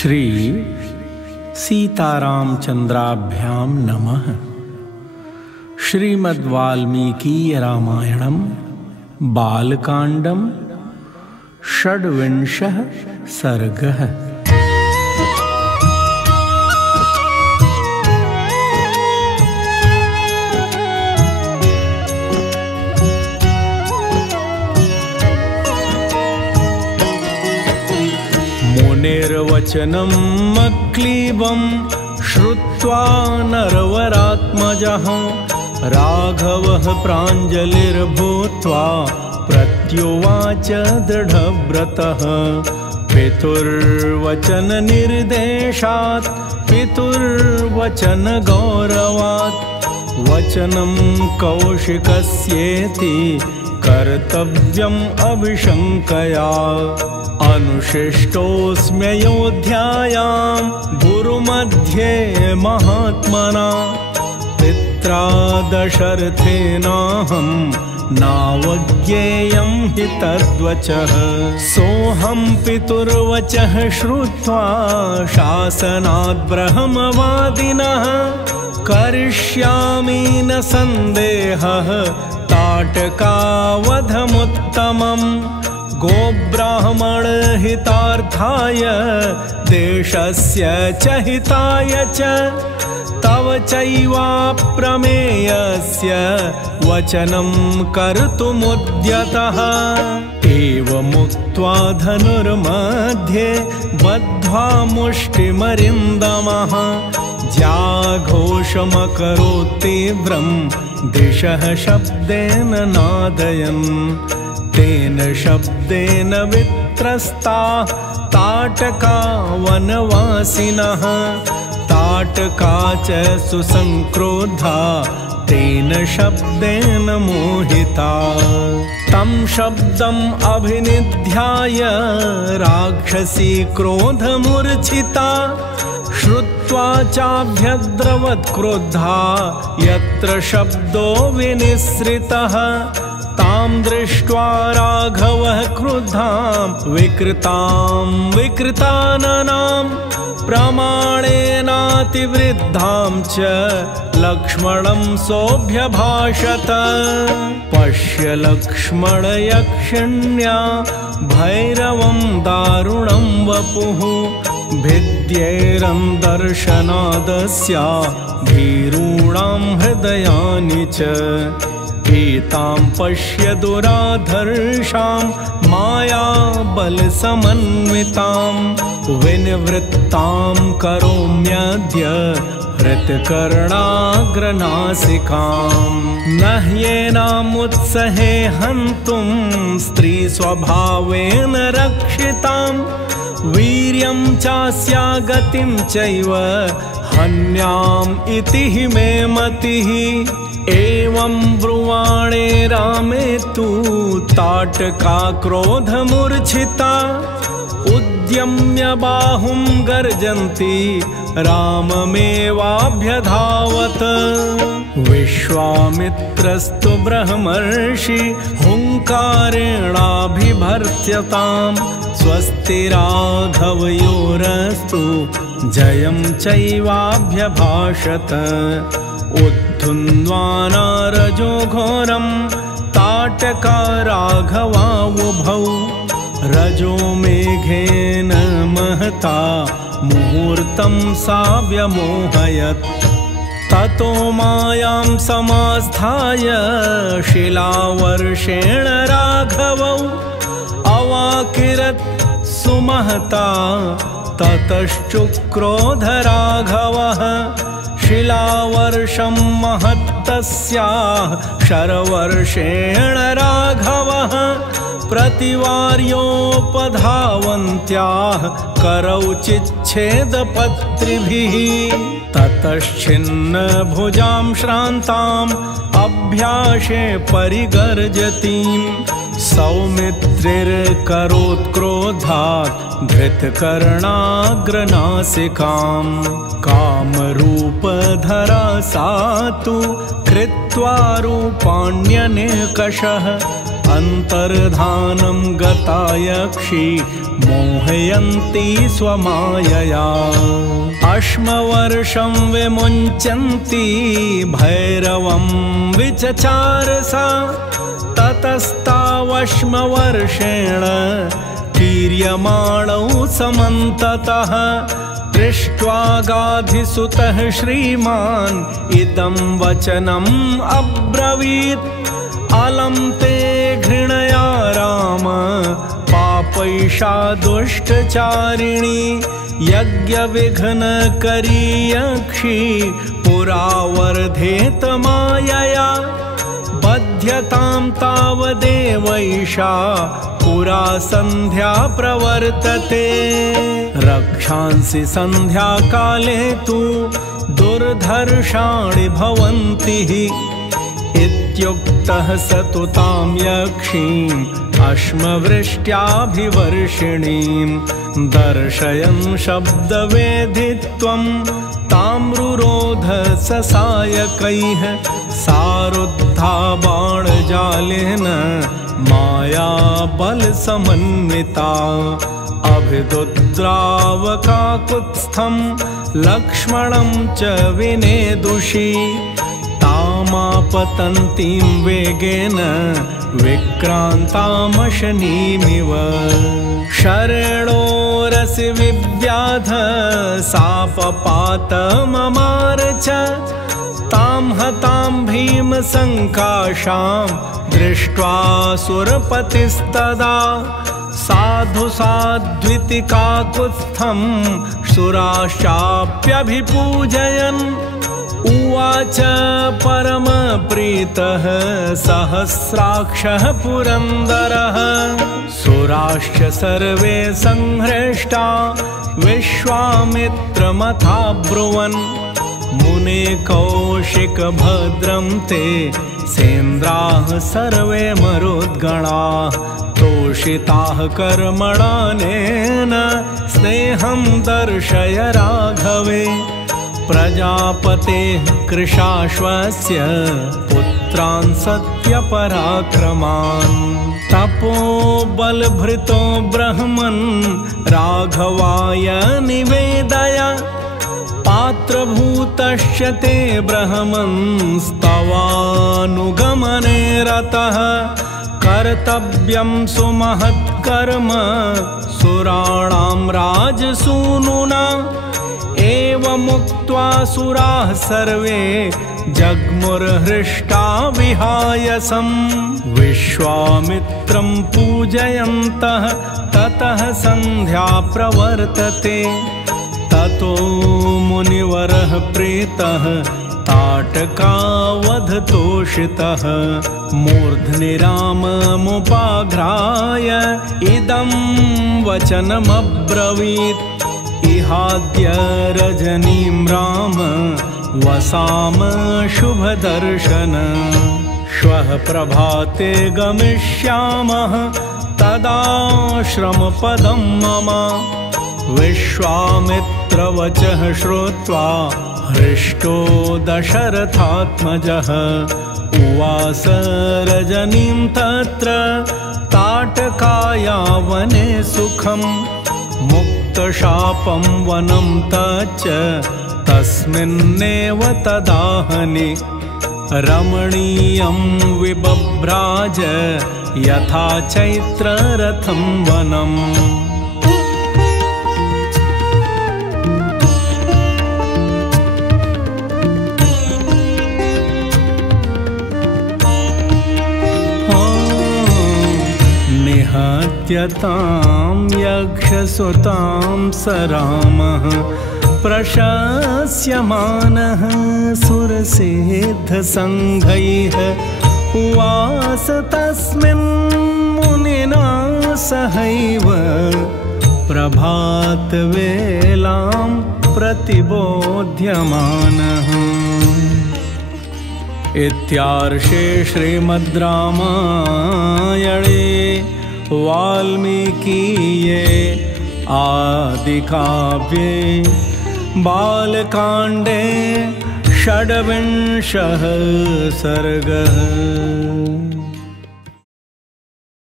श्री सीतारामचंद्राभ्यां नमः। श्रीमद्वाल्मीकीय रामायणं बालकांडं षड्विंशः सर्गः। मुनिर्वचनं मक्लीबं श्रुत्वा नरवरात्मजः राघवः प्राञ्जलिर्भूत्वा प्रत्युवाच दृढव्रतः। पितुर्वचननिर्देशात् पितुर्वचनगौरवात् वचनं कौशिकस्येति कर्तव्यम् अभिशङ्कया। अनुशिष्टोऽस्म्ययोध्यायां गुरुमध्ये महात्मना पित्रा दशरथेनाहं नावज्ञेयं हि तद्वचः। सोऽहं पितुर्वचः श्रुत्वा शासनात् ब्रह्मवादिनः करिष्यामि न सन्देहः ताटकावधमुत्तमम्। गोब्राह्मणहितार्थाय देशस्य च हिताय च तव चैवाप्रमेयस्य वचनं कर्तुमुद्यतः। एवमुक्त्वा धनुर्मध्ये बद्ध्वा मुष्टिमरिन्दमः जाघोषमकरोत् तीव्रं दिशः शब्देन नादयन्। तेन शब्देन वित्रस्ताः ताटका वनवासिनः ताटका च सुसंक्रोधा तेन शब्देन मोहिता। तं शब्दम् अभिनिध्याय राक्षसी क्रोधमूर्छिता श्रुत्वा चाभ्यद्रवत्क्रुद्धा यत्र शब्दो विनिसृतः। तां दृष्ट्वा राघवः क्रुद्धां विकृताननां प्रमाणेनातिवृद्धां च लक्ष्मणं सोऽभ्यभाषत। पश्य लक्ष्मण यक्षिण्या भैरवं दारुणं वपुः भिद्यैरन्दर्शनादस्या भीरूणां हृदयानि च। एतां पश्य दुराधर्षां मायाबलसमन्वितां विनिवृत्तां करोम्यद्य हृतकर्णाग्रनासिकां। न ह्येनामुत्सहे हन्तुं स्त्रीस्वभावेन रक्षितां वीर्यं चास्या गतिं चैव हन्याम् इति हि मे मतिः। एवं ब्रुवाणे रामे तु ताटका क्रोधमूर्छिता उद्यम्य बाहुं गर्जन्ती राममेवाभ्यधावत्। विश्वामित्रस्तु ब्रह्मर्षि हुङ्कारेणाभिभर्त्यतां स्वस्ति राघवयोरस्तु जयं चैवाभ्यभाषत। उद्धुन्वानारजो घोरं ताटका राघवावुभौ रजो मेघेन महता मुहूर्तं सा व्यमोहयत्। ततो मायां समास्थाय शिलावर्षेण राघवौ अवाकिरत् सुमहता ततश्चुक्रोध राघवः। शिलावर्षं महत्तस्याः शरवर्षेण राघवः प्रतिवार्योपधावन्त्याः करौ चिच्छेदपत्रिभिः। ततश्छिन्नभुजां श्रान्ताम् अभ्यासे परिगर्जतीं सौमित्रिर्करोत्क्रोधात् धृतकर्णाग्रनासिकां। कामरूपधरा सा तु कृत्वा रूपाण्यनेकषः अन्तर्धानं गता यक्षी मोहयन्ति स्वमायया। अश्मवर्षं विमुञ्चन्ति भैरवं विचचारसा। ततस्तावश्मवर्षेण कीर्यमाणौ समन्ततः। दृष्ट्वा गाधिसुतः श्रीमान् इदं वचनम् अब्रवीत्। अलं ते घृणया राम पापैषा दुष्टचारिणी। यज्ञविघ्नकरी यक्षी पुरा वर्धेत मायया। बध्यतां तावदेवैषा पुरा सन्ध्या प्रवर्तते। रक्षांसि सन्ध्याकाले तु दुर्धर्षाणि भवन्ति। इत्युक्तः स तु तां यक्षीम् अश्मवृष्ट्याभिवर्षिणीं। दर्शयन् शब्दवेधित्वं ताम्रुरोध ससायकैः। सारुद्धा बाणजालेन माया बलसमन्विता। अभिदुद्रावकाकुत्स्थं लक्ष्मणं च विनेदुषी। तामापतन्तीं वेगेन विक्रान्तामशनीमिव। शरेणोरसि विव्याध सापपातममार च। तां हतां भीमसङ्काशां दृष्ट्वा सुरपतिस्तदा। साधु साध्विति काकुत्स्थं सुराश्चाप्यभिपूजयन्। उवाच परमप्रीतः सहस्राक्षः पुरन्दरः। सुराश्च सर्वे संहृष्टा विश्वामित्रमथाब्रुवन्। मुने कौशिकभद्रं ते सेन्द्राः सर्वे मरुद्गणाः। तोषिताः कर्मणानेन स्नेहं दर्शय राघवे। प्रजापतेः कृशाश्वस्य पुत्रान् सत्यपराक्रमान्। तपोबलभृतो ब्रह्मन् राघवाय निवेदय। पात्रभूतश्च ते ब्रह्मंस्तवानुगमने रतः। कर्तव्यं सुमहत्कर्म सुराणां राजसूनुना। एवमुक्त्वा सुराः सर्वे जग्मुर्हृष्टा विहायसम्। विश्वामित्रं पूजयन्तः ततः सन्ध्या प्रवर्तते। ततो मुनिवरः प्रीतः ताटकावधतोषितः। मूर्ध्नि राममुपाघ्राय इदं वचनमब्रवीत्। इहाद्य रजनीं राम वसाम शुभदर्शन। श्वः प्रभाते गमिष्यामः तदाश्रमपदं मम। विश्वामित्रवचः श्रुत्वा हृष्टो दशरथात्मजः। उवास रजनीं तत्र ताटकाया वने सुखम्। मुक्तशापं वनं तच्च तस्मिन्नेव तदाहनि। रमणीयं विबभ्राज यथा चैत्ररथं वनम्। निहत्यतां यक्षसुतां स रामः। प्रशस्यमानः सुरसिद्धसङ्घैः। उवास तस्मिन् मुनिना सहैव। प्रभातवेलां प्रतिबोध्यमानः। इत्यार्षे श्रीमद् रामायणे वाल्मीकीये आदिकाव्ये बालकाण्डे षड्विंशः सर्गः।